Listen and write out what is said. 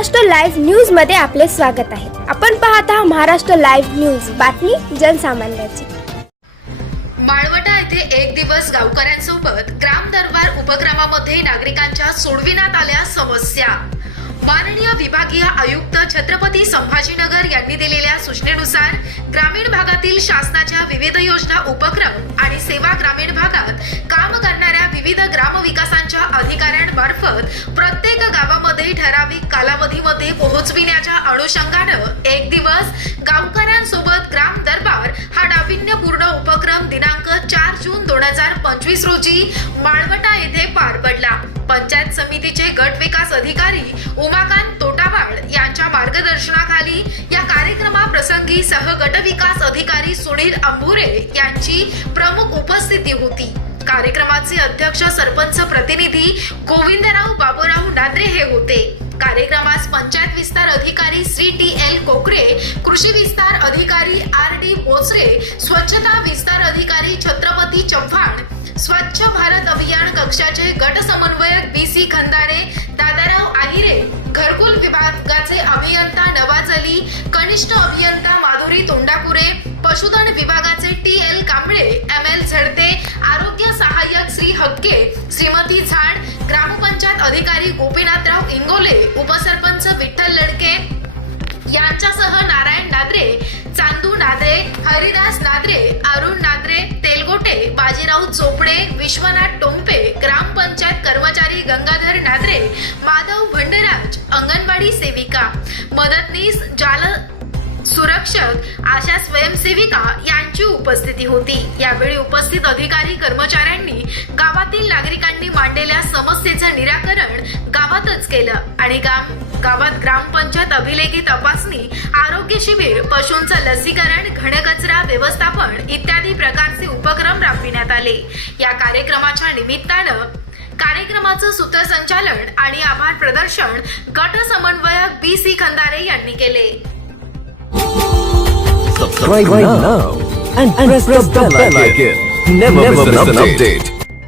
Maharashtra live न्यूजमध्ये आपले स्वागत आहे. आपण पाहत आहात महाराष्ट्र लाईव्ह न्यूज. बातमी जनसामान्याची. माळवटा येथे एक दिवस गावकऱ्यांसोबत ग्राम दरबार उपक्रमामध्ये नागरिकांच्या सोडविण्यात आल्या समस्या. माननीय विभागीय आयुक्त छत्रपती संभाजीनगर यांनी दिलेल्या सूचनेनुसार ग्रामीण भागातील शासनाच्या विविध योजना उपक्रम आणि सेवा ग्रामीण भागात काम करणाऱ्या विविध ग्रामविकासा गावामध्ये ठराविक कालावधीमध्ये पोहोचविण्याच्या अनुषंगानं एक दिवस गावकऱ्यांसोबत ग्राम दरबार हा नाविन्यपूर्ण उपक्रम दिनांक चार जून दोन हजार पंचवीस रोजी माळवटा येथे पार पडला. पंचायत समितीचे गट विकास अधिकारी उमाकांत तोटावाड यांच्या मार्गदर्शनाखाली या कार्यक्रमाप्रसंगी सह गट विकास अधिकारी सुनील अंभुरे यांची प्रमुख उपस्थिती होती. कार्यक्रमाचे अध्यक्ष सरपंच प्रतिनिधी गोविंदराव बाबूराव डांद्रे हे होते. कार्यक्रमास पंचायत विस्तार अधिकारी श्री टी एल कोकरे कृषी विस्तार अधिकारी आर डी मोसरे स्वच्छता विस्तार अधिकारी छत्रपती चव्हाण स्वच्छ भारत अभियान कक्षाचे गट समन्वयक बी सी खंदारे दादाराव आहिरे घरकुल विभागाचे अभियंता नवाज अली कनिष्ठ अभियंता माधुरी तोंडापुरे पशुधन विभागाचे T L Kamble M L Zadte Hakke Shrimati Zad ग्रामपंचायत अधिकारी गोपीनाथराव इंगोले उपसरपंच विठ्ठल लडके यांच्यासह नारायण नाद्रे चांदू नाद्रे हरिदास नाद्रे अरुण नाद्रे तेलगोटे बाजीराव चोपडे विश्वनाथ टोंपे ग्रामपंचायत कर्मचारी गंगाधर नाद्रे माधव भंडराज अंगणवाडी सेविका मदतनीस जाल सुरक्षक आशा स्वयंसेविका यांची उपस्थिती होती. यावेळी उपस्थित अधिकारी कर्मचाऱ्यांनी गावातील नागरिकांनी मांडलेल्या समस्येचं निराकरण गावातच केलं आणि गाव गावात ग्रामपंचायत अभिलेखी तपासणी आरोग्य शिबिर पशूंचं लसीकरण घनकचरा व्यवस्थापन इत्यादी प्रकारचे उपक्रम राबविण्यात आले. या कार्यक्रमाच्या निमित्तानं कार्यक्रमाचं सूत्रसंचालन आणि आभार प्रदर्शन गट समन्वयक बी सी खंदारे यांनी केले. Subscribe right now and, press, the bell icon. Never, miss an update.